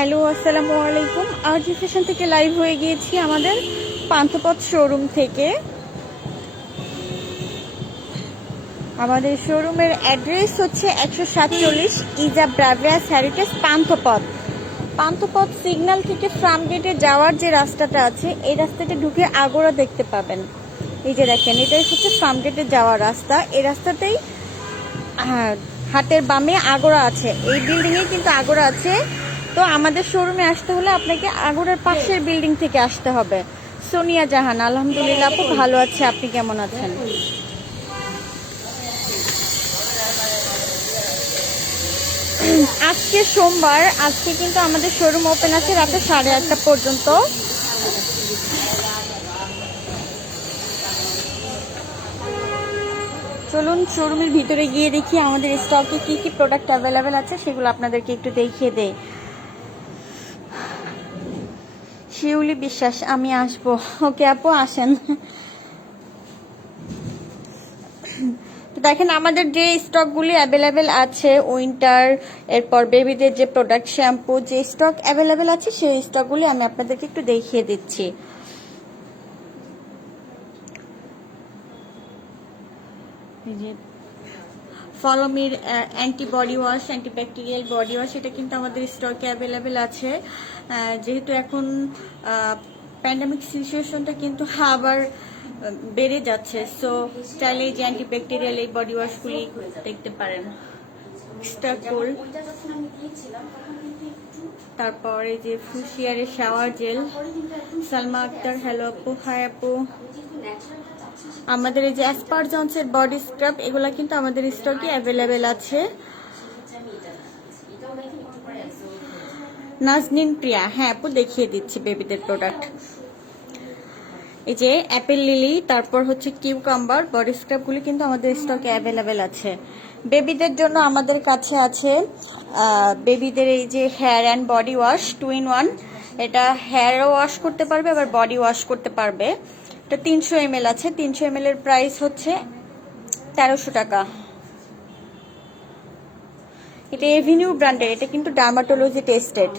Hello, আসসালামু আলাইকুম। আরজি fashion থেকে লাইভ হয়ে গিয়েছি আমাদের পান্থপথ শোরুম থেকে। আমাদের শোরুমের অ্যাড্রেস হচ্ছে 147 ইজা ব্রাভিয়াস হ্যারিটেজ পান্থপথ। পান্থপথ সিগন্যাল থেকে ফার্ম গেটে যাওয়ার যে রাস্তাটা আছে, এই রাস্তাটা ঢুকে আগোড়া দেখতে পাবেন। এই যে দেখেন, এটাই হচ্ছে ফার্ম গেটে যাওয়ার রাস্তা। এই রাস্তাতেই হাতের বামে আগোড়া আছে, এই বিল্ডিংয়ে কিন্তু আগোড়া আছে। তো আমাদের শোরুমে আসতে হলে আপনাকে আগোড়ার পাশের বিল্ডিং থেকে আসতে হবে। সোনিয়া জাহান, আলহামদুলিল্লাহ আপু ভালো আছে, আপনি কেমন আছেন? আজকে সোমবার, আজকে কিন্তু আমাদের শোরুম ওপেন আছে রাতে 8:30 পর্যন্ত। চলুন শোরুমের ভিতরে গিয়ে দেখি আমাদের স্টকে কি কি প্রোডাক্ট অ্যাভেলেবেল আছে, সেগুলো আপনাদেরকে একটু দেখিয়ে দেই। শিউলি বিশ্বাস, আমি আসবো। ওকে আপু, আসেন। তো দেখেন আমাদের যে স্টকগুলি অ্যাভেলেবেল আছে উইন্টার, এরপর বেবিদের যে প্রোডাক্ট শ্যাম্পু, যে স্টক অ্যাভেলেবেল আছে সেই স্টকগুলি আমি আপনাদেরকে একটু দেখিয়ে দিচ্ছি। ফলোমির anti body wash, antibacterial body wash, এটা কিন্তু আমাদের স্টকে অ্যাভেলেবেল আছে। যেহেতু এখন প্যান্ডামিক সিচুয়েশনটা কিন্তু আবার বেড়ে যাচ্ছে, সো চাইলে যে অ্যান্টিব্যাকটেরিয়াল এই বডি ওয়াশগুলি দেখতে পারেন। তারপর এই যে ফুশিয়ারের shower gel. Salma Akter, hello আপু, হাই আপু। আমাদের এই যে অ্যাসপার জনসের বডি স্ক্রাব, এগুলা কিন্তু আমাদের স্টকে অ্যাভেলেবেল আছে। নাজনীন প্রিয়া, হ্যাঁ আপু দেখিয়ে দিচ্ছি বেবিদের প্রোডাক্ট। এই যে অ্যাপেল লিলি, তারপর হচ্ছে কিউকাম্বার বডি স্ক্রাবগুলি কিন্তু আমাদের স্টকে অ্যাভেলেবেল আছে। বেবিদের জন্য আমাদের কাছে আছে বেবিদের এই যে hair and body wash 2 in 1। এটা হেয়ারও ওয়াশ করতে পারবে, আবার বডি ওয়াশ করতে পারবে। এটা 300 ml আছে। 300 ml এর প্রাইস হচ্ছে 1300 টাকা। এটা এভিনিউ ব্র্যান্ডের, এটা কিন্তু ডার্মাটোলজি টেস্টেড।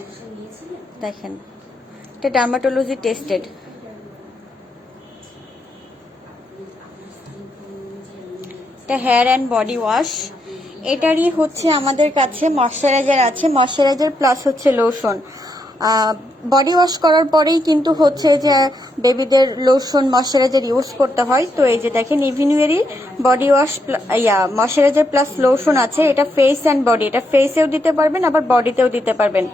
দেখেন, এটা ডার্মাটোলজি টেস্টেড। এটা হেয়ার অ্যান্ড বডি ওয়াশ। এটারই হচ্ছে আমাদের কাছে ময়শ্চারাইজার আছে, ময়শ্চারাইজার প্লাস হচ্ছে লোশন। বডি ওয়াশ করার পরেই কিন্তু হচ্ছে যে বেবিদের লোশন ময়শ্চারাইজার ইউজ করতে হয়। তো এই যে দেখেন ইভিনিউয়েরই body wash moisturiser plus lotion আছে। এটা ফেস অ্যান্ড বডি, এটা ফেসেও দিতে পারবেন আবার বডিতেও দিতে পারবেন।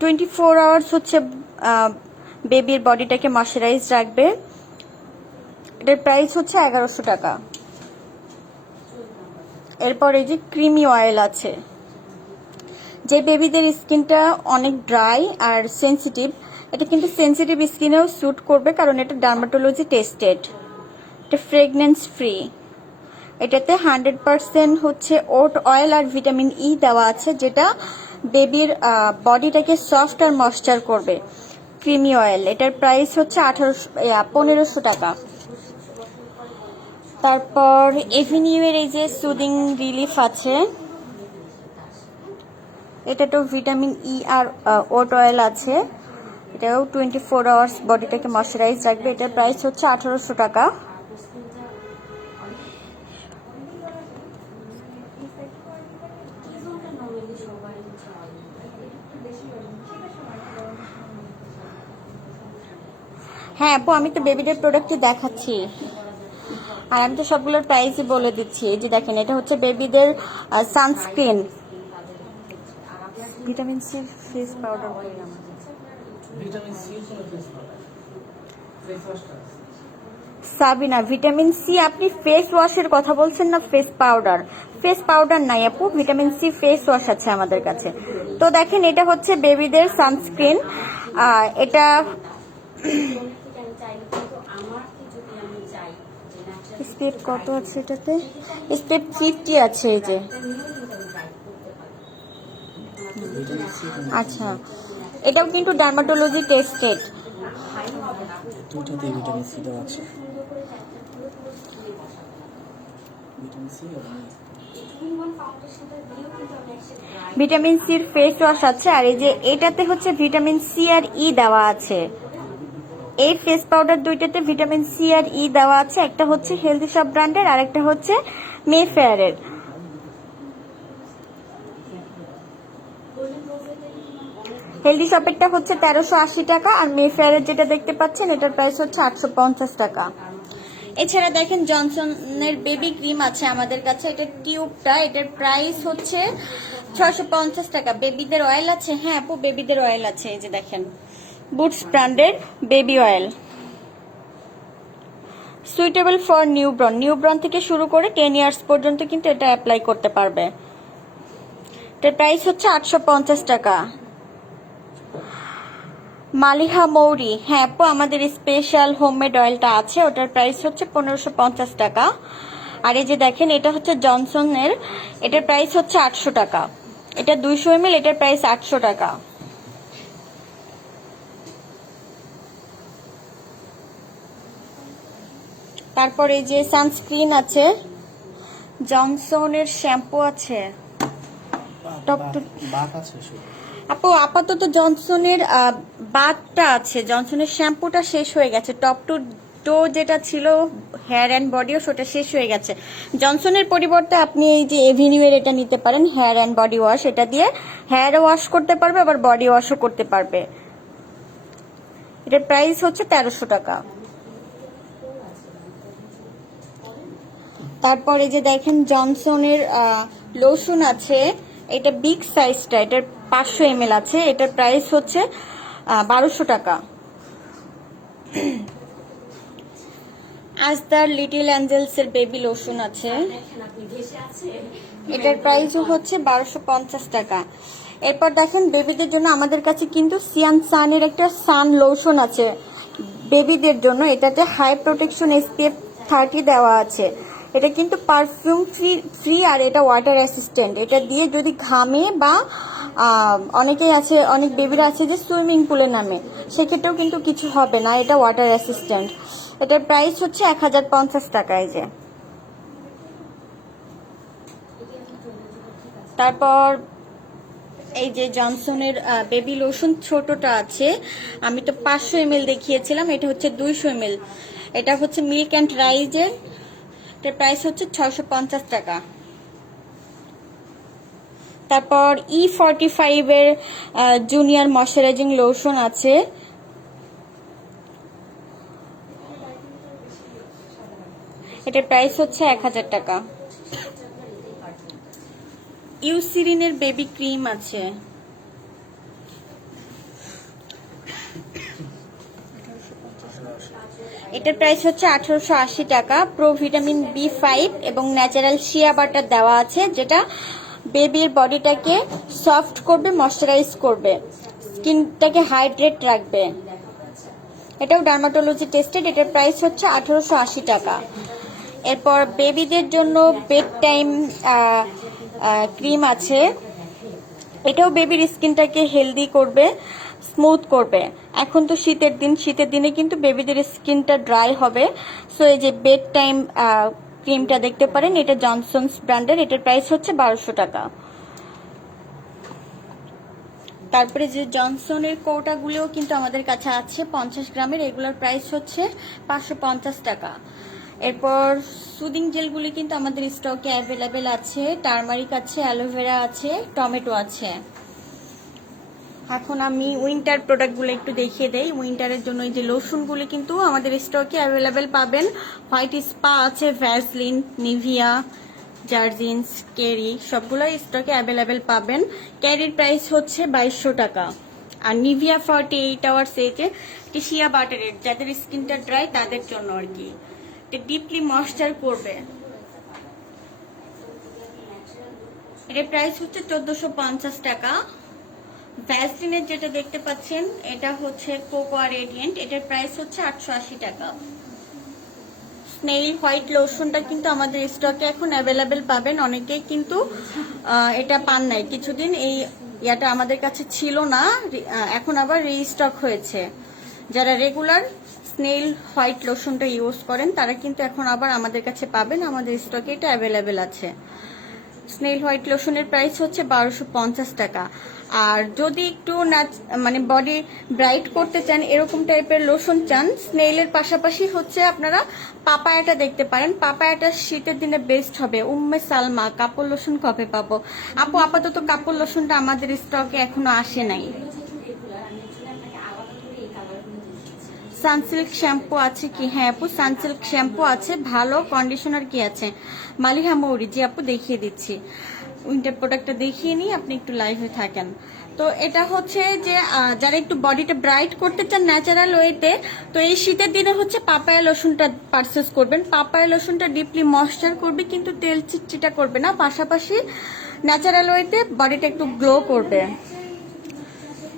24 আওয়ার্স হচ্ছে বেবির বডিটাকে ময়শ্চারাইজ রাখবে। এটার প্রাইস হচ্ছে 1100 টাকা। এরপর এই যে ক্রিমি অয়েল আছে, যে বেবিদের স্কিনটা অনেক ড্রাই আর সেন্সিটিভ, এটা কিন্তু সেন্সিটিভ স্কিনেও স্যুট করবে, কারণ এটা ডার্মাটোলজি টেস্টেড। এটা ফ্রেগনেন্স ফ্রি। এটাতে 100% হচ্ছে ওট অয়েল আর ভিটামিন ই দেওয়া আছে, যেটা বেবির বডিটাকে সফট আর ময়েশ্চার করবে। ক্রিমি অয়েল, এটার প্রাইস হচ্ছে 1500 টাকা। তারপর এভিনিউয়ের এই যে সুদিং রিলিফ আছে, এটা তো ভিটামিন ই আর ওট অয়েল আছে। এটাও 24 আওয়ার্স বডিটাকে ময়শ্চারাইজ রাখবে। এটার প্রাইস হচ্ছে 1800 টাকা। হ্যাঁ আপু, আমি তো বেবিদের প্রোডাক্টই দেখাচ্ছি, আর আমি তো সবগুলোর প্রাইসই বলে দিচ্ছি। এই যে দেখেন, এটা হচ্ছে বেবিদের sunscreen, vitamin C face powder. Sabina, vitamin C আপনি ফেস ওয়াশের কথা বলছেন না ফেস পাউডার? ফেস পাউডার নাই আপু, ভিটামিন সি ফেস ওয়াশ আছে আমাদের কাছে। তো দেখেন, এটা হচ্ছে বেবিদের সানস্ক্রিন। এটা স্টেপ কত আছে এটাতে? স্টেপ 50 আছে। এই যে আচ্ছা, এটাও কিন্তু ডার্মাটোলজি টেস্টেড। দুটোতে ভিটামিন সি দেওয়া আছে। ভিটামিন সি ভিটামিন সির ফেস ওয়াশ আছে, আর এই যে এটাতে হচ্ছে ভিটামিন সি আর ই দেওয়া আছে। এই ফেস পাউডার দুইটাতে ভিটামিন সি আর ই দেওয়া আছে, একটা হচ্ছে হেলদি শপ ব্র্যান্ডের আর একটা হচ্ছে মেফেয়ারের। হেলদি শপেরটা হচ্ছে 1380 টাকা, আর মেফেয়ারের যেটা দেখতে পাচ্ছেন এটার প্রাইস হচ্ছে 850 টাকা। এছাড়া দেখেন জনসনের বেবি ক্রিম আছে আমাদের কাছে, এটার টিউবটা, এটার প্রাইস হচ্ছে 650 টাকা। বেবিদের অয়েল আছে, হ্যাঁ আপু বেবিদের অয়েল আছে, এই যে দেখেন বুটস ব্র্যান্ডের baby oil, suitable for newborn. Newborn থেকে শুরু করে 10 ইয়ার্স পর্যন্ত কিন্তু এটা অ্যাপ্লাই করতে পারবে। এটার প্রাইস হচ্ছে 850 টাকা। মালিহা মৌরি, হ্যাঁ আপু আমাদের স্পেশাল হোমমেড অয়েলটা আছে, ওটার প্রাইস হচ্ছে 1550 টাকা। আর এই যে দেখেন এটা হচ্ছে জনসনের, এটার প্রাইস হচ্ছে 800 টাকা। এটা 200 ml, এটার প্রাইস 800 টাকা। তারপর এই যে সানস্ক্রিন আছে, জনসনের শ্যাম্পু আছে, আপু আপাতত জনসনের বাথটা আছে, জনসনের শ্যাম্পুটা শেষ হয়ে গেছে, টপ টু টো যেটা ছিল হেয়ার অ্যান্ড বডি ওয়াশ ওটা শেষ হয়ে গেছে। জনসনের পরিবর্তে আপনি এই যে এভিনিউয়ের এটা নিতে পারেন, হেয়ার অ্যান্ড বডি ওয়াশ, এটা দিয়ে হেয়ার ওয়াশ করতে পারবে আবার বডি ওয়াশও করতে পারবে। এটার প্রাইস হচ্ছে 1300 টাকা। তারপরে যে দেখেন জনসনের লোশন আছে, এটা বিগ সাইজটা, এটার 500 ml আছে, এটার প্রাইস হচ্ছে 1200 টাকা। আজদার লিটল অ্যাঞ্জেলস এর বেবি লোশন আছে, এটার প্রাইসও হচ্ছে 1250 টাকা। এরপর দেখেন বেবিদের জন্য আমাদের কাছে কিন্তু সিয়ান সানের একটা সান লোশন আছে বেবিদের জন্য, এটাতে হাই প্রোটেকশন SPF 30 দেওয়া আছে। এটা কিন্তু পারফিউম ফ্রি আর এটা ওয়াটার অ্যাসিস্ট্যান্ট। এটা দিয়ে যদি ঘামে বা অনেকেই আছে, অনেক বেবিরা আছে যে সুইমিং পুলে নামে, সেক্ষেত্রেও কিন্তু কিছু হবে না, এটা ওয়াটার অ্যাসিস্ট্যান্ট। এটার প্রাইস হচ্ছে 1050 টাকা। এই যে তারপর এই যে জনসনের বেবি লোশন ছোটটা আছে, আমি তো 500 ml দেখিয়েছিলাম, এটা হচ্ছে 200 ml। এটা হচ্ছে মিল্ক অ্যান্ড রাইজের, এটার প্রাইস হচ্ছে 650 টাকা। তারপর E45 এর জুনিয়র ময়শ্চারাইজিং লোশন আছে, এটার প্রাইস হচ্ছে 1000 টাকা। ইউসিরিনের বেবি ক্রিম আছে, এটার প্রাইস হচ্ছে 1880 টাকা। প্রো ভিটামিন B5 এবং ন্যাচারাল শিয়া বাটার দেওয়া আছে, যেটা বেবির বডিটাকে সফট করবে, ময়শ্চারাইজ করবে, স্কিনটাকে হাইড্রেট রাখবে। এটাও ডার্মাটোলজি টেস্টেড, এটার প্রাইস হচ্ছে 1880 টাকা। এরপর বেবিদের জন্য বেড টাইম ক্রিম আছে, এটাও বেবির স্কিনটাকে হেলদি করবে, স্মুথ করবে। এখন তো শীতের দিন, শীতের দিনে কিন্তু বেবিদের স্কিনটা ড্রাই হবে, সো এই যে বেড টাইম ক্রিমটা দেখতে পারেন, এটা জনসনস ব্র্যান্ডের, এটার প্রাইস হচ্ছে 1200 টাকা। তারপরে যে জনসনের কৌটাগুলোও কিন্তু আমাদের কাছে আছে 50 গ্রামের, এগুলোর প্রাইস হচ্ছে 550 টাকা। এরপর সুদিং জেলগুলি কিন্তু আমাদের স্টকে অ্যাভেলেবেল আছে, টারমারিক আছে, অ্যালোভেরা আছে, টমেটো আছে। এখন আমি উইন্টার প্রোডাক্টগুলো একটু দেখিয়ে দেই। উইন্টারের জন্য এই যে লোশনগুলি কিন্তু আমাদের স্টকে অ্যাভেলেবেল পাবেন। হোয়াইট স্পা আছে, ভ্যাসলিন, নিভিয়া, জার্জিন্স, ক্যারি সবগুলো স্টকে অ্যাভেলেবেল পাবেন। ক্যারির প্রাইস হচ্ছে 2200 টাকা। আর নিভিয়া 48 আওয়ার্স এই যে শিয়া বাটারের, যাদের স্কিনটা ড্রাই তাদের জন্য আর কি, এটা ডিপলি ময়েশ্চার করবে। এটার প্রাইস হচ্ছে 1450 টাকা। ভ্যাসলিনের যেটা দেখতে পাচ্ছেন এটা হচ্ছে কোকোয়া রেডিয়েন্ট, এটার প্রাইস হচ্ছে 880 টাকা। স্নেইল হোয়াইট লোশনটা কিন্তু আমাদের স্টকে এখন অ্যাভেলেবেল পাবেন, অনেকেই কিন্তু এটা পান নাই, কিছুদিন এই ইয়াটা আমাদের কাছে ছিল না, এখন আবার রিস্টক হয়েছে। যারা রেগুলার স্নেইল হোয়াইট লোশনটা ইউজ করেন তারা কিন্তু এখন আবার আমাদের কাছে পাবেন, আমাদের স্টকে এটা অ্যাভেলেবেল আছে। স্নেল হোয়াইট লোশনের প্রাইস হচ্ছে 1250 টাকা। আর যদি একটু মানে বডি ব্রাইট করতে চান, এরকম টাইপের লোশন চান, স্নেইলের পাশাপাশি হচ্ছে আপনারা পাপায়াটা দেখতে পারেন। পাপায়াটা শীতের দিনে বেস্ট হবে। উম্মে সালমা কাপড় লোশন কবে পাবো? আপু আপাতত কাপড় লোশনটা আমাদের স্টকে এখনো আসে নাই। সানসিল্ক শ্যাম্পু আছে কি? হ্যাঁ আপু, সানসিল্ক শ্যাম্পু আছে। ভালো কন্ডিশনার কি আছে? মালিহা মৌরি, জি আপু দেখিয়ে দিচ্ছি। উইন্টার প্রোডাক্টটা দেখিয়ে নিই, আপনি একটু লাইভে থাকেন। তো এটা হচ্ছে যে যারা একটু বডিটা ব্রাইট করতে চান ন্যাচারাল ওয়েতে, তো এই শীতের দিনে হচ্ছে পাপায়া লোশনটা পারচেস করবেন। পাপায়া লোশনটা ডিপলি ময়েশ্চার করবে, কিন্তু তেল চিটচিটা করবে না, পাশাপাশি ন্যাচারাল ওয়েতে বডিটা একটু গ্লো করবে।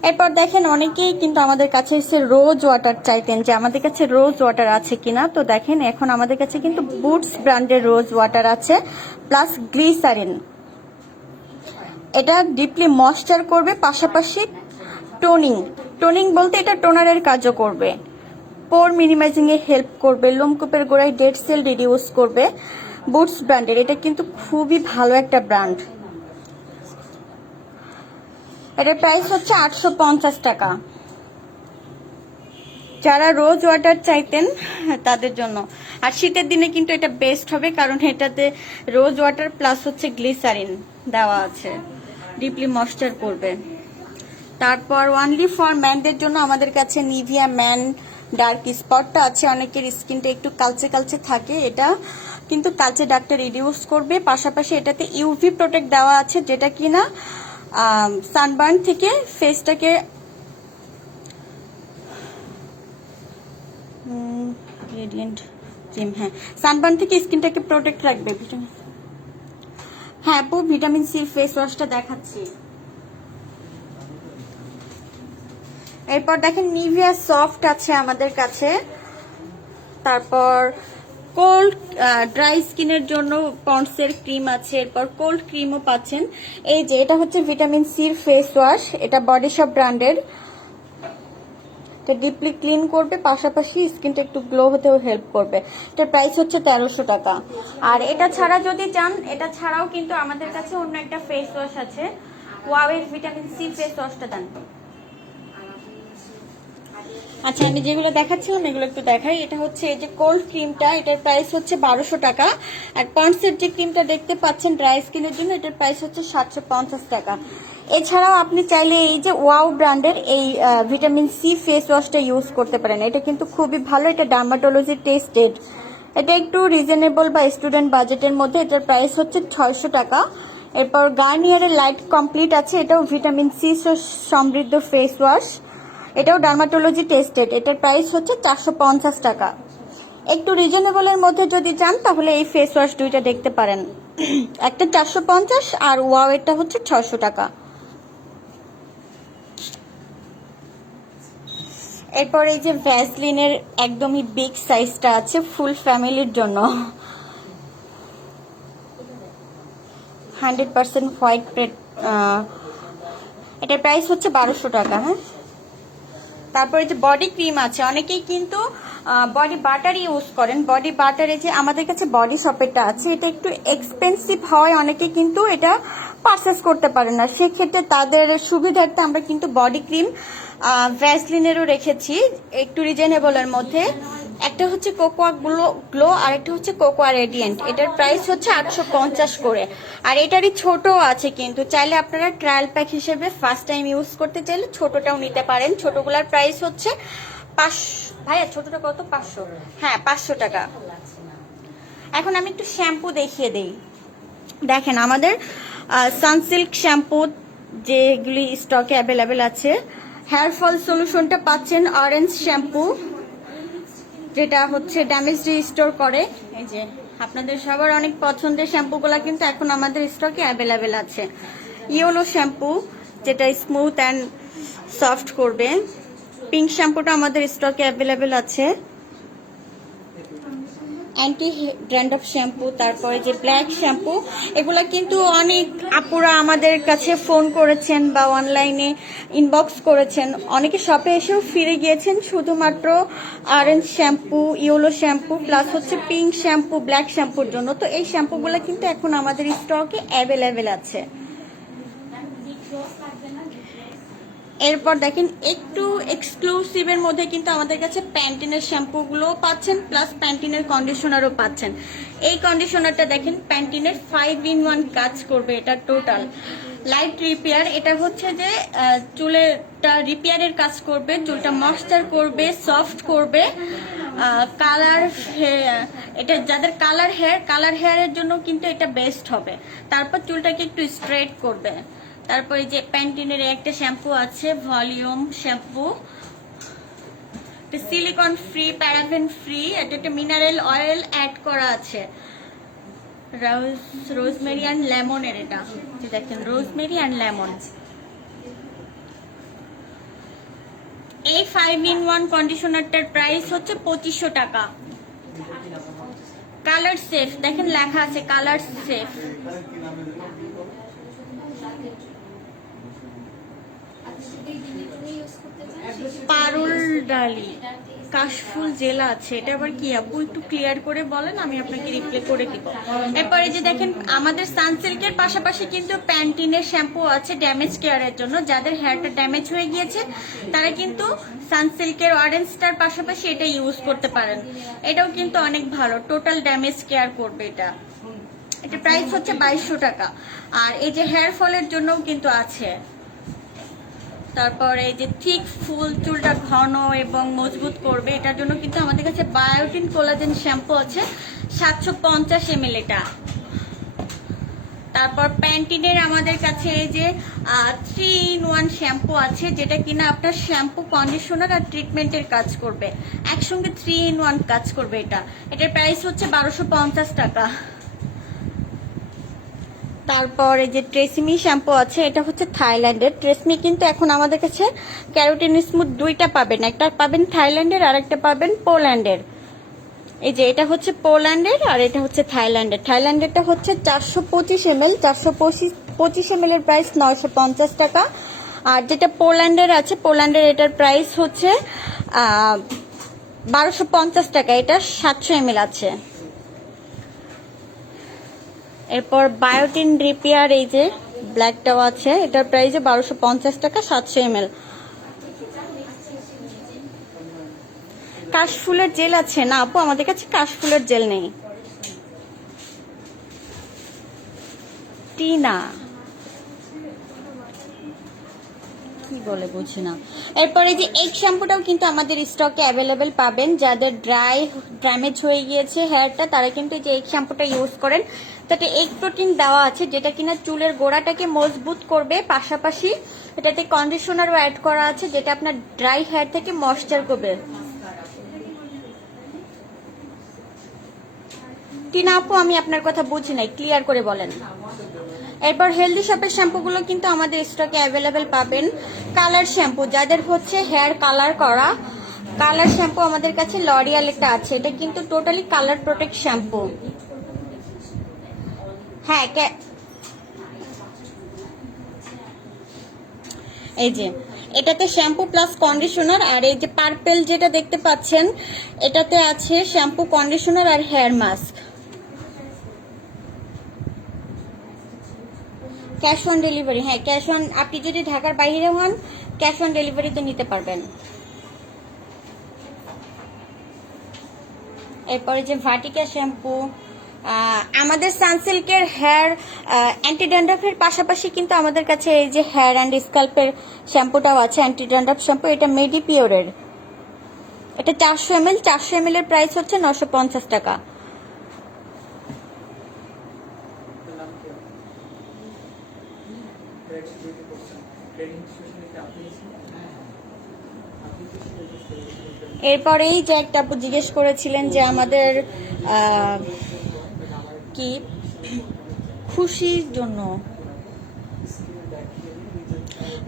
এরপর দেখেন অনেকেই কিন্তু আমাদের কাছে এসে রোজ ওয়াটার চাইতেন, যে আমাদের কাছে রোজ ওয়াটার আছে কিনা। তো দেখেন এখন আমাদের কাছে কিন্তু বুটস ব্র্যান্ডের রোজ ওয়াটার আছে, প্লাস গ্লিসারিন। এটা ডিপলি ময়েশ্চার করবে, পাশাপাশি টোনিং বলতে এটা টোনারের কাজও করবে, পোর মিনিমাইজিং এ হেল্প করবে, লোমকূপের গোড়ায় ডেড সেল রিডিউস করবে। বুটস ব্র্যান্ডের, এটা কিন্তু খুবই ভালো একটা ব্র্যান্ড। এটার প্রাইস হচ্ছে 850 টাকা। যারা রোজ ওয়াটার চাইতেন তাদের জন্য। আর শীতের দিনে কিন্তু এটা বেস্ট হবে, কারণ এটাতে রোজ ওয়াটার প্লাস হচ্ছে গ্লিসারিন দেওয়া আছে, ডিপলি ময়েশ্চার করবে। তারপর ওনলি ফর ম্যানদের জন্য আমাদের কাছে নিভিয়া ম্যান ডার্ক স্পটটা আছে। অনেকের স্কিনটা একটু কালচে কালচে থাকে, এটা কিন্তু কালচে দাগটা রিডিউস করবে। পাশাপাশি এটাতে ইউভি প্রোটেক্ট দেওয়া আছে, যেটা কিনা সানবার্ন থেকে ফেসটাকে রেডিয়েন্ট ক্রিম, হ্যাঁ সানবার্ন থেকে স্কিনটাকে প্রোটেক্ট রাখবে। হ্যাঁ আপু ভিটামিন সি ফেস ওয়াশটা দেখাচ্ছি। এরপর দেখেন নিভিয়া সফট আছে আমাদের কাছে। তারপর কোল্ড ড্রাই স্কিনের জন্য পন্ডসের ক্রিম আছে। এরপর কোল্ড ক্রিমও পাচ্ছেন। এই যে এটা হচ্ছে ভিটামিন সির ফেস ওয়াশ, এটা বডি শপ ব্র্যান্ডের। এটা ডিপলি ক্লিন করবে, পাশাপাশি স্কিনটা একটু গ্লো হতেও হেল্প করবে। এটার প্রাইস হচ্ছে 1300 টাকা। আর এটা ছাড়া যদি চান, এটা ছাড়াও কিন্তু আমাদের কাছে অন্য একটা ফেস ওয়াশ আছে, ওয়াওয়ের ভিটামিন সি ফেস ওয়াশটা দেন। আচ্ছা আমি যেগুলো দেখাচ্ছিলাম এগুলো একটু দেখাই। এটা হচ্ছে এই যে কোল্ড ক্রিমটা, এটার প্রাইস হচ্ছে 1200 টাকা। আর পন্ডসের যে ক্রিমটা দেখতে পাচ্ছেন ড্রাই স্কিনের জন্য, এটার প্রাইস হচ্ছে 750 টাকা। এছাড়াও আপনি চাইলে এই যে ওয়াও ব্র্যান্ডের এই ভিটামিন সি ফেস ওয়াশটা ইউজ করতে পারেন। এটা কিন্তু খুবই ভালো, এটা ডার্মাটোলজি টেস্টেড। এটা একটু রিজনেবল বা স্টুডেন্ট বাজেটের মধ্যে, এটার প্রাইস হচ্ছে 600 টাকা। এরপর গার্নিয়ারের লাইট কমপ্লিট আছে, এটাও ভিটামিন সি সমৃদ্ধ ফেস ওয়াশ, এটাও ডার্মাটোলজি টেস্টেড। এটার প্রাইস হচ্ছে 450 টাকা। একটু রিজনেবলের মধ্যে যদি চান তাহলে এই ফেস ওয়াশ দুইটা দেখতে পারেন, একটা 450 আর ওয়াও এটা হচ্ছে 600 টাকা। এরপর এই যে ভ্যাসলিনের একদমই বিগ সাইজটা আছে ফুল ফ্যামিলির জন্য, 100% হোয়াইট প্রেড, এটার প্রাইস হচ্ছে 1200 টাকা। হ্যাঁ তারপরে যে বডি ক্রিম আছে, অনেকেই কিন্তু বডি বাটার ইউজ করেন। বডি বাটারে যে আমাদের কাছে বডি শপেরটা আছে, এটা একটু এক্সপেন্সিভ হয়, অনেকে কিন্তু এটা পারচেস করতে পারে না। সেক্ষেত্রে তাদের সুবিধার্থে আমরা কিন্তু বডি ক্রিম ভ্যাসলিনেরও রেখেছি একটু রিজনেবলের মধ্যে। একটা হচ্ছে কোকোয়া গ্লো আর একটা হচ্ছে কোকোয়া রেডিয়েন্ট। এটার প্রাইস হচ্ছে 850 করে। আর এটারই ছোট আছে, কিন্তু চাইলে আপনারা ট্রায়াল প্যাক হিসেবে ফার্স্ট টাইম ইউজ করতে চাইলে ছোটটাও নিতে পারেন। ছোটগুলার প্রাইস হচ্ছে 500। ভাইয়া ছোটটা কত? 500। হ্যাঁ 500 টাকা। এখন আমি একটু শ্যাম্পু দেখিয়ে দেই। দেখেন আমাদের সানসিল্ক শ্যাম্পু যেগুলি স্টকে অ্যাভেলেবেল আছে। হেয়ার ফল সলিউশনটা পাচ্ছেন অরেঞ্জ শ্যাম্পু, যেটা হচ্ছে ড্যামেজ রিস্টোর করে। এই যে আপনাদের সবার অনেক পছন্দের শ্যাম্পুগুলো কিন্তু এখন আমাদের স্টকে অ্যাভেলেবেল আছে। ইয়েলো শ্যাম্পু যেটা স্মুথ অ্যান্ড সফট করবে। পিঙ্ক শ্যাম্পুটা আমাদের স্টকে অ্যাভেলেবেল আছে। অ্যান্টি ড্যান্ড্রফ শ্যাম্পু, তারপরে যে ব্ল্যাক শ্যাম্পু, এগুলা কিন্তু অনেক আপুরা আমাদের কাছে ফোন করেছেন বা অনলাইনে ইনবক্স করেছেন, অনেকে শপে এসেও ফিরে গিয়েছেন শুধুমাত্র orange shampoo, yellow shampoo plus হচ্ছে পিঙ্ক শ্যাম্পু, ব্ল্যাক শ্যাম্পুর জন্য। তো এই শ্যাম্পুগুলো কিন্তু এখন আমাদের স্টকে অ্যাভেলেবেল আছে। এরপর দেখেন একটু এক্সক্লুসিভের মধ্যে কিন্তু আমাদের কাছে প্যান্টিনের শ্যাম্পুগুলো পাচ্ছেন, প্লাস প্যান্টিনের কন্ডিশনারও পাচ্ছেন। এই কন্ডিশনারটা দেখেন প্যান্টিনের 5-in-1 কাজ করবে, এটা টোটাল লাইট রিপেয়ার। এটা হচ্ছে যে চুলেরটা রিপেয়ারের কাজ করবে, চুলটা ময়েশ্চার করবে, সফট করবে, কালার, এটা যাদের কালার হেয়ারের জন্য কিন্তু এটা বেস্ট হবে। তারপর চুলটাকে একটু স্ট্রেট করবে। তারপরে যে প্যান্টিনের একটা শ্যাম্পু আছে volume shampoo, silicone free, paraben free, এটা একটা মিনারেল অয়েল অ্যাড করা আছে, রোজমেরি অ্যান্ড লেমনের। এটা দেখেন রোজমেরি অ্যান্ড লেমন। এই 5-in-1 কন্ডিশনারটার প্রাইস হচ্ছে 2500 টাকা। কালার সেফ, দেখেন লেখা আছে কালার সেফ। পারুল ডালি কাশফুল জেলা আছে, এটা আবার কি আপু একটু ক্লিয়ার করে বলেন, আমি আপনাকে রিপ্লাই করে দিব। এরপরে যে দেখেন আমাদের সানসিল্কের পাশাপাশি কিন্তু প্যান্টিনের শ্যাম্পু আছে ড্যামেজ কেয়ারের জন্য, যাদের হেয়ারটা ড্যামেজ হয়ে গিয়েছে তারা কিন্তু সানসিল্কের অরেঞ্জটার পাশাপাশি এটা ইউজ করতে পারেন। এটাও কিন্তু অনেক ভালো, টোটাল ড্যামেজ কেয়ার করবে এটা। এটা প্রাইস হচ্ছে 2200 টাকা। আর এই যে হেয়ার ফলের জন্যও কিন্তু আছে। তারপরে এই যে থিক ফুল, চুলটা ঘন এবং মজবুত করবে, এটার জন্য কিন্তু আমাদের কাছে বায়োটিন কোলাজেন শ্যাম্পু আছে 750 ml এটা। তারপর প্যান্টিনের আমাদের কাছে এই যে 3-in-1 শ্যাম্পু আছে, যেটা কিনা আপনার শ্যাম্পু, কন্ডিশনার আর ট্রিটমেন্টের কাজ করবে, একসঙ্গে 3-in-1 কাজ করবে এটা। এটার প্রাইস হচ্ছে 1250 টাকা। তারপর এই যে ট্রেসমি শ্যাম্পু আছে, এটা হচ্ছে থাইল্যান্ডের। ট্রেসমি কিন্তু এখন আমাদের কাছে ক্যারোটিন স্মুথ দুইটা পাবেন, একটা পাবেন থাইল্যান্ডের আর একটা পাবেন পোল্যান্ডের। এই যে এটা হচ্ছে পোল্যান্ডের আর এটা হচ্ছে থাইল্যান্ডের। থাইল্যান্ডেরটা হচ্ছে 425 ml, 425 ml এর প্রাইস 950 টাকা। আর যেটা পোল্যান্ডের আছে, পোল্যান্ডের এটার প্রাইস হচ্ছে 1250 টাকা, এটা 700 ml আছে। এরপর বায়োটিন রিপেয়ার এই যে ব্ল্যাকটাও আছে, এটার প্রাইস 1250 টাকা, 700 ml। কাশফুলের জেল আছে না আপু? আমাদের কাছে কাশফুলের জেল নেই। টিনা কি বলে বুঝি না। এরপরে যে এগ শ্যাম্পুটাও কিন্তু আমাদের স্টকে অ্যাভেলেবেল পাবেন, যাদের ড্যামেজ হয়ে গিয়েছে হেয়ারটা তারা কিন্তু যে এগ শ্যাম্পুটা ইউজ করেন, তাতে এগ প্রোটিন দেওয়া আছে, যেটা কিনা চুলের গোড়াটাকে মজবুত করবে, পাশাপাশি এটাতে কন্ডিশনারও অ্যাড করা আছে, যেটা আপনার ড্রাই হেয়ার থেকে ময়েশ্চার করবে। টিনা আপু আমি আপনার কথা বুঝি নাই, ক্লিয়ার করে বলেন। এরপর হেলদি শপের শ্যাম্পুগুলো কিন্তু আমাদের স্টকে অ্যাভেলেবেল পাবেন। কালার শ্যাম্পু, যাদের হচ্ছে হেয়ার কালার করা, কালার শ্যাম্পু আমাদের কাছে লরিয়াল একটা আছে, এটা কিন্তু টোটালি কালার প্রোটেক্ট শ্যাম্পু। হ্যাঁ এই যে এটাতে শ্যাম্পু প্লাস কন্ডিশনার, আর এই যে পার্পেল যেটা দেখতে পাচ্ছেন এটাতে আছে শ্যাম্পু, কন্ডিশনার আর hair mask. Cash on delivery, হ্যাঁ ক্যাশ অন, আপনি যদি ঢাকার বাইরে হন ক্যাশ অন ডেলিভারিতে নিতে পারবেন। এরপরে যে ভাটিকা শ্যাম্পু, আমাদের সানসিল্কের হেয়ার অ্যান্টি ড্যান্ড্রফের পাশাপাশি কিন্তু আমাদের কাছে এই যে হেয়ার অ্যান্ড স্ক্যাল্পের শ্যাম্পুটাও আছে, অ্যান্টি ড্যান্ড্রফ শ্যাম্পু, এটা মেডিপিওরের, এটা 400 ml, 400 ml এর প্রাইস হচ্ছে 950 টাকা। এরপরেই যে একটা আপু জিজ্ঞেস করেছিলেন যে আমাদের কি খুশির জন্য,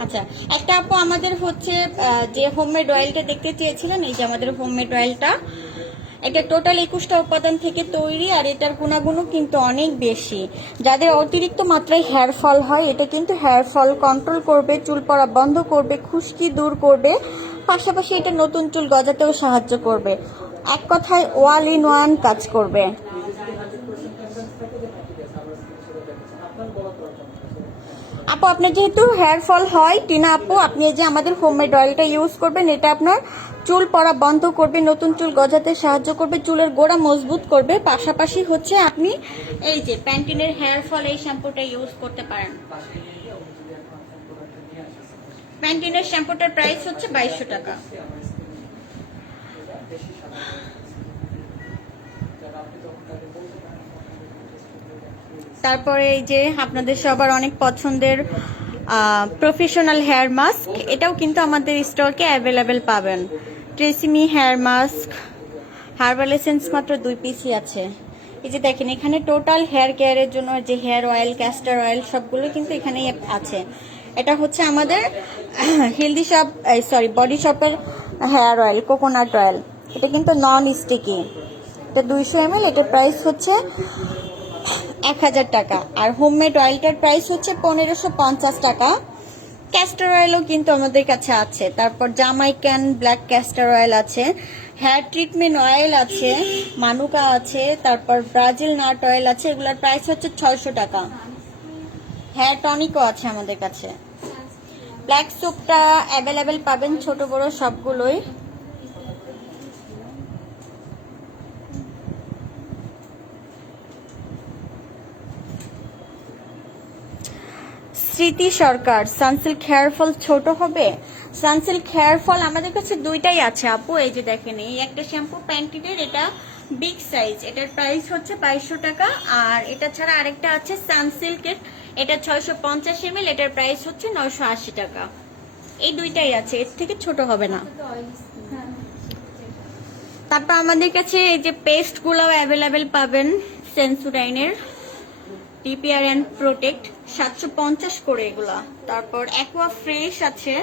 আচ্ছা একটা আপু আমাদের হচ্ছে যে হোমমেড অয়েলটা দেখতে চেয়েছিলেন, এই যে আমাদের হোমমেড অয়েলটা, এটা টোটাল 21টা উপাদান থেকে তৈরি, আর এটার গুণাগুণও কিন্তু অনেক বেশি। যাদের অতিরিক্ত মাত্রায় হেয়ার ফল হয়, এটা কিন্তু হেয়ার ফল কন্ট্রোল করবে, চুল পড়া বন্ধ করবে, খুশকি দূর করবে, পাশাপাশি এটা নতুন চুল গজাতেও সাহায্য করবে। এক কথায় ওয়াল ইন ওয়ান কাজ করবে। আপু আপনার যেহেতু হেয়ার ফল হয়, টিনা আপু আপনি যে আমাদের হোমমেড অয়েলটা ইউজ করবেন, এটা আপনার চুল পড়া বন্ধ করবে, নতুন চুল গজাতে সাহায্য করবে, চুলের গোড়া মজবুত করবে, পাশাপাশি হচ্ছে আপনি এই যে প্যান্টিনের হেয়ার ফল এই শ্যাম্পুটা ইউজ করতে পারেন। প্যান্টিনের শ্যাম্পুটার প্রাইস হচ্ছে 2200 টাকা। তারপরে এই যে আপনাদের সবার অনেক পছন্দের প্রফেশনাল হেয়ার মাস্ক, এটাও কিন্তু আমাদের স্টকে অ্যাভেলেবেল পাবেন। Tresemme hair mask, herbal essence মাত্র 2 পিসই আছে। এই যে দেখেন এখানে টোটাল হেয়ার কেয়ারের জন্য যে হেয়ার অয়েল, ক্যাস্টর অয়েল সবগুলো কিন্তু এখানেই আছে। এটা হচ্ছে আমাদের হেলদি শপ, সরি বডি শপের হেয়ার অয়েল, কোকোনাট অয়েল। এটা কিন্তু নন স্টিকি, এটা 200 ml, এটার প্রাইস হচ্ছে 1000 টাকা। আর হোমমেড অয়েলটার প্রাইস হচ্ছে 1550 টাকা। ক্যাস্টর অয়েলও কিন্তু আমাদের কাছে আছে। তারপর জামাইকান ব্ল্যাক ক্যাস্টর অয়েল আছে, হেয়ার ট্রিটমেন্ট অয়েল আছে, মানুকা আছে, তারপর ব্রাজিল নাট অয়েল আছে, এগুলোর প্রাইস হচ্ছে 600 টাকা। হেয়ার টনিকও আছে আমাদের কাছে। ব্ল্যাক সোপটা অ্যাভেলেবেল পাবেন ছোট বড় সবগুলোই। স্মৃতি সরকার সানসিল্ক হেয়ার ফল ছোট হবে? সানসিল্ক হেয়ার ফল আমাদের কাছে দুইটাই আছে আপু। এই যে দেখেন এই একটা শ্যাম্পু প্যান্টিনের, এটা বিগ সাইজ, এটার প্রাইস হচ্ছে 2200 টাকা। আর এটা ছাড়া আরেকটা আছে সানসিল্কের, এটা 650 ml, এটার প্রাইস হচ্ছে 980 টাকা। এই দুইটাই আছে, এর থেকে ছোট হবে না। তারপর আমাদের কাছে এই যে পেস্ট গুলাও অ্যাভেলেবেল পাবেন সেন্সোডাইনের, টিপিআর এন্ড প্রোটেক্ট 750 করে এগুলা। তারপর অ্যাকোয়া ফ্রেশ আছে,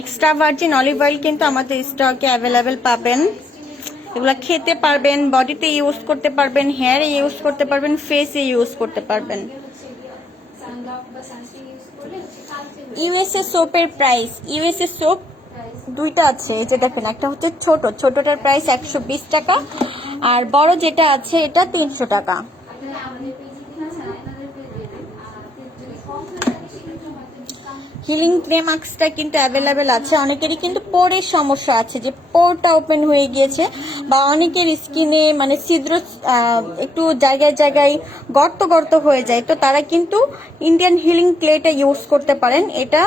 এক্সট্রা ভার্জিন অলিভ অয়েল কিন্তু আমাদের স্টকে অ্যাভেলেবেল পাবেন। এগুলা খেতে পারবেন, বডিতে ইউজ করতে পারবেন, হেয়ারে ইউজ করতে পারবেন, ফেসে ইউজ করতে পারবেন। ইউএসএ সোপের প্রাইস, ইউএসএ সোপ দুইটা আছে, এই যে দেখেন একটা হচ্ছে ছোট, ছোটটার প্রাইস 120 টাকা, আর বড় যেটা আছে এটা 300 টাকা। হিলিং ক্রেমাক্সটা কিন্তু অ্যাভেলেবেল আছে। অনেকেরই কিন্তু পোরের সমস্যা আছে, যে পোরটা ওপেন হয়ে গিয়েছে, বা অনেকের স্কিনে মানে ছিদ্র, একটু জায়গায় জায়গায় গর্ত গর্ত হয়ে যায়, তো তারা কিন্তু ইন্ডিয়ান হিলিং ক্লেটা ইউজ করতে পারেন। এটা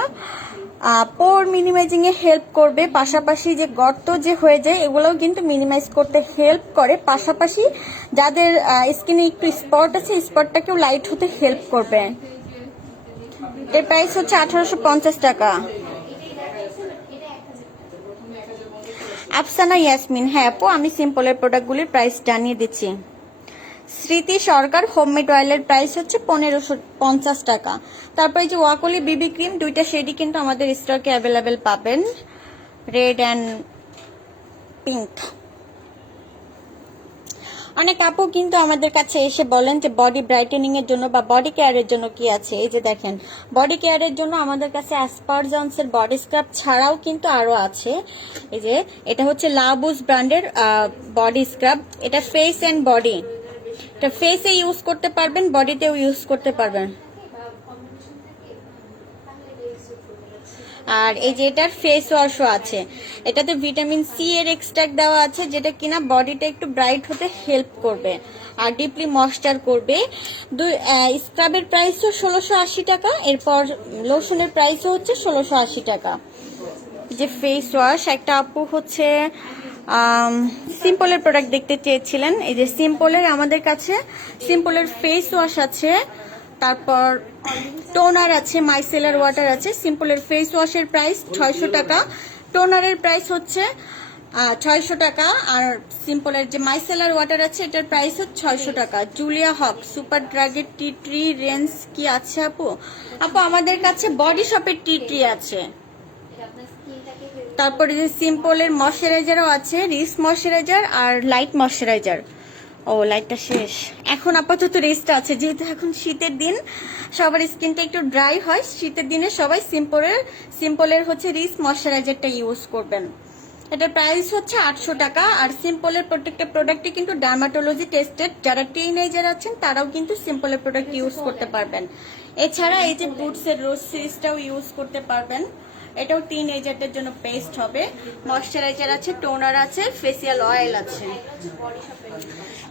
পোর মিনিমাইজিং এ হেল্প করবে, পাশাপাশি যে গর্ত যে হয়ে যায় এগুলোও কিন্তু মিনিমাইজ করতে হেল্প করে, পাশাপাশি যাদের স্কিনে একটু স্পট আছে স্পটটাকেও লাইট হতে হেল্প করবে। এর প্রাইস হচ্ছে 1850 টাকা। আফসানা ইয়াসমিন, হ্যাঁ আপু আমি সিম্পলের প্রোডাক্টগুলির প্রাইস জানিয়ে দিচ্ছি। স্মৃতি সরকার হোমমেড অয়েলের প্রাইস হচ্ছে 1550 টাকা। তারপরে যে ওয়াকলি বিবি ক্রিম, দুইটা শেডই কিন্তু আমাদের স্টকে অ্যাভেলেবেল পাবেন, রেড অ্যান্ড পিঙ্ক। অনেক আপু কিন্তু আমাদের কাছে এসে বলেন যে বডি ব্রাইটেনিং এর জন্য বা বডি কেয়ারের জন্য কি আছে। এই যে দেখেন বডি কেয়ারের জন্য আমাদের কাছে অ্যাসপারজন্সের বডি স্ক্রাব ছাড়াও কিন্তু আরো আছে। এই যে এটা হচ্ছে লাবুস ব্র্যান্ডের বডি স্ক্রাব, এটা ফেস এন্ড বডি, এটা ফেসে ইউজ করতে পারবেন, বডিতেও ইউজ করতে পারবেন। আর এই যে এটার ফেস ওয়াশও আছে, এটাতে ভিটামিন সি এর এক্সট্রাক্ট দেওয়া আছে, যেটা কিনা বডিটা একটু ব্রাইট হতে হেল্প করবে আর ডিপলি ময়েশ্চার করবে। স্ক্রাবের প্রাইসও 1680 টাকা, এরপর লোশনের প্রাইসও হচ্ছে 1680 টাকা। যে ফেস ওয়াশ, একটা আপু হচ্ছে সিম্পলের প্রোডাক্ট দেখতে চেয়েছিলেন, এই যে সিম্পলের আমাদের কাছে সিম্পলের ফেস ওয়াশ আছে, তারপর টোনার আছে, মাইসেলার ওয়াটার আছে। সিম্পলের ফেস ওয়াশের প্রাইস 600 টাকা, টোনারের প্রাইস হচ্ছে 600 টাকা, আর সিম্পলের যে মাইসেলার ওয়াটার আছে এটার প্রাইস হচ্ছে 600 টাকা। জুলিয়া হক সুপার ড্রাগের টি ট্রি রেঞ্জ কি আছে আপু? আপু আমাদের কাছে বডি শপের টি ট্রি আছে, তারপরে যে সিম্পলের ময়শ্চারাইজারও আছে, রিস ময়শ্চারাইজার আর লাইট ময়শ্চারাইজার। ও লাইটটা শেষ, এখন আপাতত রিসটা আছে, যেহেতু এখন শীতের দিন সবার স্কিনটা একটু ড্রাই হয়, শীতের দিনে সবাই সিম্পলের হচ্ছে রিস ময়শ্চারাইজারটা ইউজ করবেন। এটার প্রাইস হচ্ছে 800 টাকা। আর সিম্পলের প্রত্যেকটা প্রোডাক্টই কিন্তু ডার্মাটোলজি টেস্টেড, যারা টিনেজার আছেন তারাও কিন্তু সিম্পলের প্রোডাক্ট ইউজ করতে পারবেন। এছাড়া এই যে বুটসের রোজ সিরিজটাও ইউজ করতে পারবেন, এটাও টিনেজারদের জন্য বেস্ট হবে। ময়শ্চারাইজার আছে, টোনার আছে, ফেসিয়াল অয়েল আছে।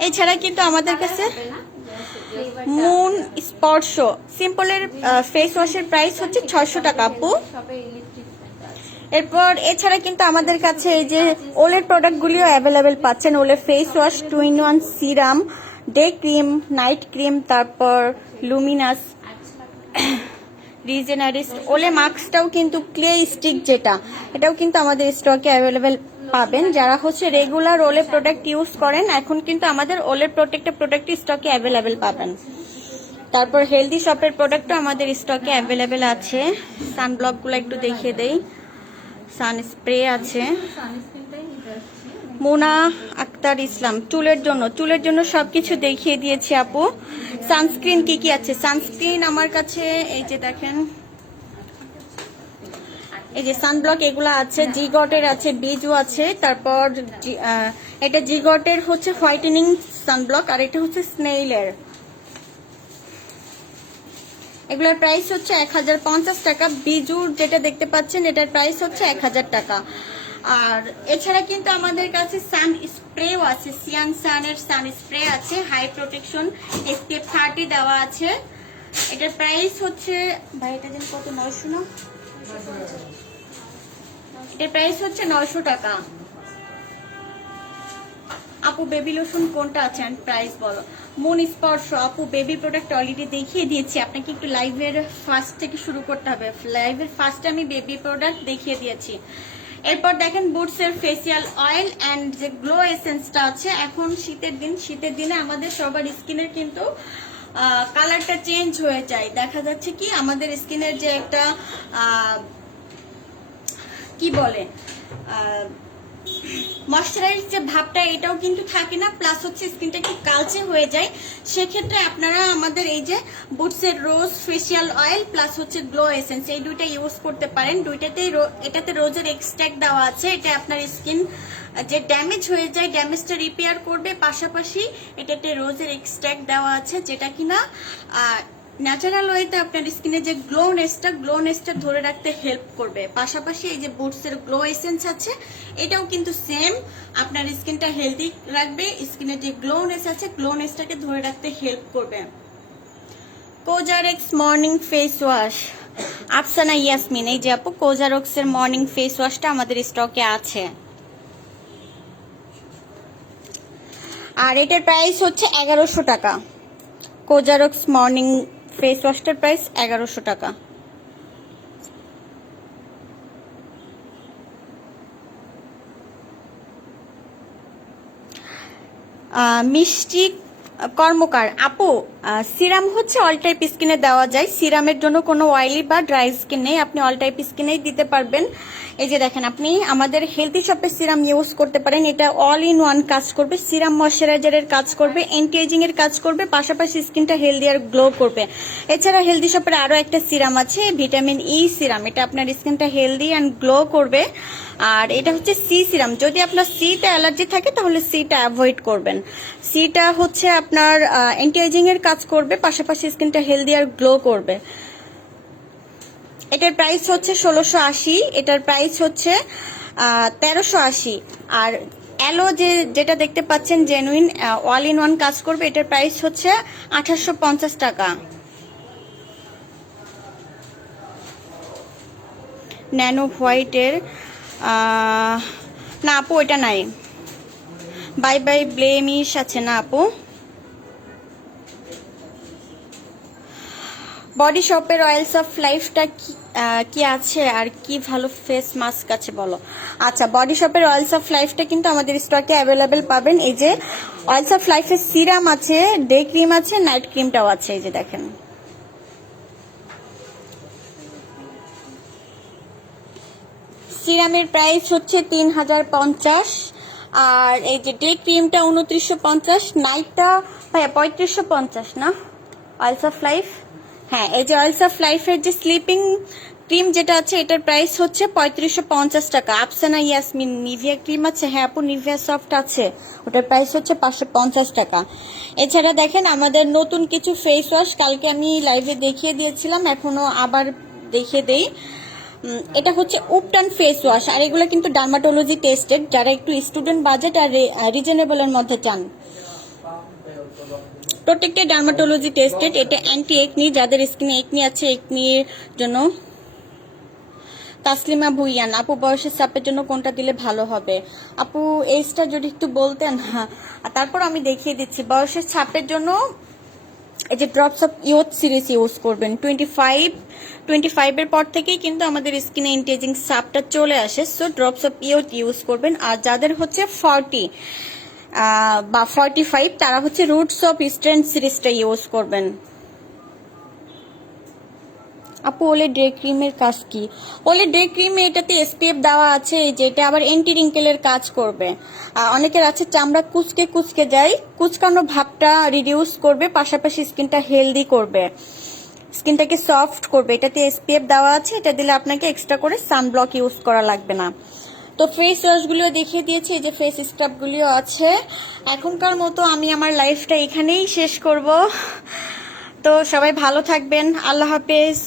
এছাড়া কিন্তু আমাদের কাছে মুন স্পর্শ সিম্পলের ফেস ওয়াশের প্রাইস হচ্ছে 600 টাকা আপু। এরপর এছাড়া কিন্তু আমাদের কাছে এই যে ওলের প্রোডাক্টগুলিও অ্যাভেলেবেল পাচ্ছেন। ওলের face wash, 2-in-1 serum, day cream, night cream, তারপর লুমিনাস, রিজেনারিস্ট। ওলে মাস্কটাও কিন্তু ক্লে স্টিক যেটা, এটাও কিন্তু আমাদের স্টকে অ্যাভেলেবেল পাবেন। যারা হচ্ছে রেগুলার ওলে প্রোডাক্ট ইউজ করেন, এখন কিন্তু আমাদের ওলের প্রত্যেকটা প্রোডাক্ট স্টকে অ্যাভেলেবেল পাবেন। তারপর হেলদি শপের প্রোডাক্টও আমাদের স্টকে অ্যাভেলেবেল আছে। সানব্লকগুলো একটু দেখিয়ে দেই। সান স্প্রে আছে। মোনা আক্তার ইসলাম, চুলের জন্য সবকিছু দেখিয়ে দিয়েছি আপু। সানস্ক্রিন কি কি আছে? সানস্ক্রিন আমার কাছে এই যে দেখেন, এই যে সানব্লক এগুলো আছে, জিগটের আছে, বিজু আছে, তারপর এটা জিগটের হচ্ছে হোয়াইটেনিং সানব্লক, আর এটা হচ্ছে স্নেইলের। এগুলোর প্রাইস হচ্ছে 1050 টাকা। বিজুর যেটা দেখতে পাচ্ছেন এটার প্রাইস হচ্ছে 1000 টাকা। আর এছাড়া কিন্তু আমাদের কাছে সান স্প্রেও আছে, সিয়ান সানের সান স্প্রে আছে, হাই প্রোটেকশন SPF 30 দেওয়া আছে। এটার প্রাইস হচ্ছে ভাই এটা যেন কত, 900 না? এটার প্রাইস হচ্ছে 900 টাকা। আপু বেবি লোশন কোনটা আছে এন্ড প্রাইস বলো। মুন স্পর্শ আপু বেবি প্রোডাক্ট অলরেডি দেখিয়ে দিয়েছি, আপনাকে একটু লাইভের ফার্স্ট থেকে শুরু করতে হবে। লাইভের ফার্স্টে আমি বেবি প্রোডাক্ট দেখিয়ে দিয়েছি। এরপর দেখেন বুটসের ফেসিয়াল অয়েল এন্ড যে গ্লো এসেন্সটা আছে। এখন শীতের দিনে আমাদের সবার স্কিনের কিন্তু কালারটা চেঞ্জ হয়ে যায়। দেখা যাচ্ছে কি আমাদের স্কিনের যে একটা কি বলে ময়শ্চারাইজ যে ভাবটা, এটাও কিন্তু থাকে না, প্লাস হচ্ছে স্কিনটা একটু কালচে হয়ে যায়। সেক্ষেত্রে আপনারা আমাদের এই যে বুটসের রোজ ফেসিয়াল অয়েল প্লাস হচ্ছে গ্লো এসেন্স, এই দুইটা ইউজ করতে পারেন। এটাতে রোজের এক্সট্রাক্ট দেওয়া আছে। এটা আপনার স্কিন যে ড্যামেজ হয়ে যায়, ড্যামেজটা রিপেয়ার করবে। পাশাপাশি এটাতে রোজের এক্সট্রাক্ট দেওয়া আছে, যেটা কিনা ন্যাচারাল ওয়েতে আপনার স্কিনে যে গ্লোনেসটা ধরে রাখতে হেল্প করবে। পাশাপাশি এই যে বুটসের গ্লো এসেন্স আছে, এটাও কিন্তু সেম আপনার স্কিনটা হেলদি রাখবে, স্কিনের যে গ্লোনেস আছে গ্লোনেসটাকে ধরে রাখতে হেল্প করবে। COSRX morning face wash, Afsana Yasmin, এই যে আপু কোজারক্সের মর্নিং ফেস ওয়াশটা আমাদের স্টকে আছে। আর এটার প্রাইস হচ্ছে 1100 টাকা। কোজারক্স মর্নিং ফেস ওয়াশটার প্রাইস 1100 টাকা। মিষ্টি কর্মকার আপু, সিরাম হচ্ছে অল টাইপ স্কিনে দেওয়া যায়। সিরামের জন্য কোনো অয়েলি বা ড্রাই স্কিন নেই, আপনি অল টাইপ স্কিনেই দিতে পারবেন। এই যে দেখেন, আপনি আমাদের হেলদি শপের সিরাম ইউজ করতে পারেন। এটা অল ইন ওয়ান কাজ করবে, সিরাম ময়শ্চারাইজারের কাজ করবে, অ্যান্টি এজিং এর কাজ করবে, পাশাপাশি স্কিনটা হেলদি আর গ্লো করবে। এছাড়া হেলদি শপের আরো একটা সিরাম আছে, ভিটামিন ই সিরাম, এটা আপনার স্কিনটা হেলদি অ্যান্ড গ্লো করবে। আর এটা হচ্ছে সি সিরাম, যদি আপনার সিটা অ্যালার্জি থাকে তাহলে সিটা অ্যাভয়েড করবেন। সিটা হচ্ছে আপনার অ্যান্টি এজিং এর কাজ করবে, পাশাপাশি স্কিনটা হেলদি আর গ্লো করবে। এটার প্রাইস হচ্ছে 1680, এটার প্রাইস হচ্ছে 1380। আর অ্যালো যেটা দেখতে পাচ্ছেন জেনুইন অল ইন ওয়ান কাজ করবে, এটার প্রাইস হচ্ছে 2850 টাকা। ন্যানো হোয়াইটের না আপু, এটা নাই। বাই বাই ব্লেমিশ আছে না আপু। বডি শপের অয়েলস অফ লাইফটা কি আছে আর কি ভালো ফেস মাস্ক আছে বলো। আচ্ছা, বডি শপের অয়েলস অফ লাইফটা কিন্তু আমাদের স্টকে অ্যাভেলেবেল পাবেন। এই যে অয়েলস অফ লাইফের সিরাম আছে, ডে ক্রিম আছে, নাইট ক্রিমটাও আছে। এই যে দেখেন, সিরামের প্রাইস হচ্ছে 3050, আর এই যে ডে ক্রিমটা 2950, নাইটটা ভাইয়া 3550 না? অয়েলস অফ লাইফ, হ্যাঁ এই যে অয়েলস অফ লাইফের যে স্লিপিং ক্রিম যেটা আছে এটার প্রাইস হচ্ছে 3550 টাকা। আফসানা ইয়াসমিন নিভিয়া ক্রিম আছে, হ্যাঁ আপু নিভিয়া সফট আছে, ওটার প্রাইস হচ্ছে 550 টাকা। এছাড়া দেখেন আমাদের নতুন কিছু ফেস ওয়াশ কালকে আমি লাইভে দেখিয়ে দিয়েছিলাম, এখনো আবার দেখিয়ে দেই। এটা হচ্ছে উপটান ফেস ওয়াশ, আর এগুলো কিন্তু ডার্মাটোলজি টেস্টেড, যারা একটু স্টুডেন্ট বাজেট আর রিজনেবলের মধ্যে চান প্রত্যেকটা ডার্মাটোলজি টেস্টেড। এটা অ্যান্টি একনি, যাদের স্কিনে একনি আছে একনির জন্য। তাসলিমা ভুইয়ান আপু বয়সের চাপের জন্য কোনটা দিলে ভালো হবে? আপু এইজটা যদি একটু বলতেন। হ্যাঁ, আর তারপর আমি দেখিয়ে দিচ্ছি। বয়সের ছাপের জন্য এই যে drops of youth series use করবেন। 25 এর পর থেকেই কিন্তু আমাদের স্কিনে এন্টিএজিং ছাপটা চলে আসে, so drops of youth use করবেন। আর যাদের হচ্ছে 40 বা 45 তারা হচ্ছে রুটস অফ স্ট্রেন্থ সিরিজটা ইউজ করবেন। আপু ওলে ডে ক্রিমের কাজ কি? ওলে ডে ক্রিমে এটাতে এসপিএফ দেওয়া আছে, এই যে এটা আবার এন্টি রিঙ্কেলের কাজ করবে। অনেকের আছে চামড়া কুচকে কুচকে যায়, কুচকানো ভাবটা রিডিউস করবে, পাশাপাশি স্কিনটা হেলদি করবে, স্কিনটাকে সফট করবে। এটাতে এসপিএফ দেওয়া আছে, এটা দিলে আপনাকে এক্সট্রা করে সানব্লক ইউজ করা লাগবে না। তো ফেস ওয়াশগুলিও দেখিয়ে দিয়েছি, এই যে ফেস স্ক্রাবগুলিও আছে। এখনকার মতো আমি আমার লাইফটা এখানেই শেষ করব। তো সবাই ভালো থাকবেন, আল্লাহ হাফেজ।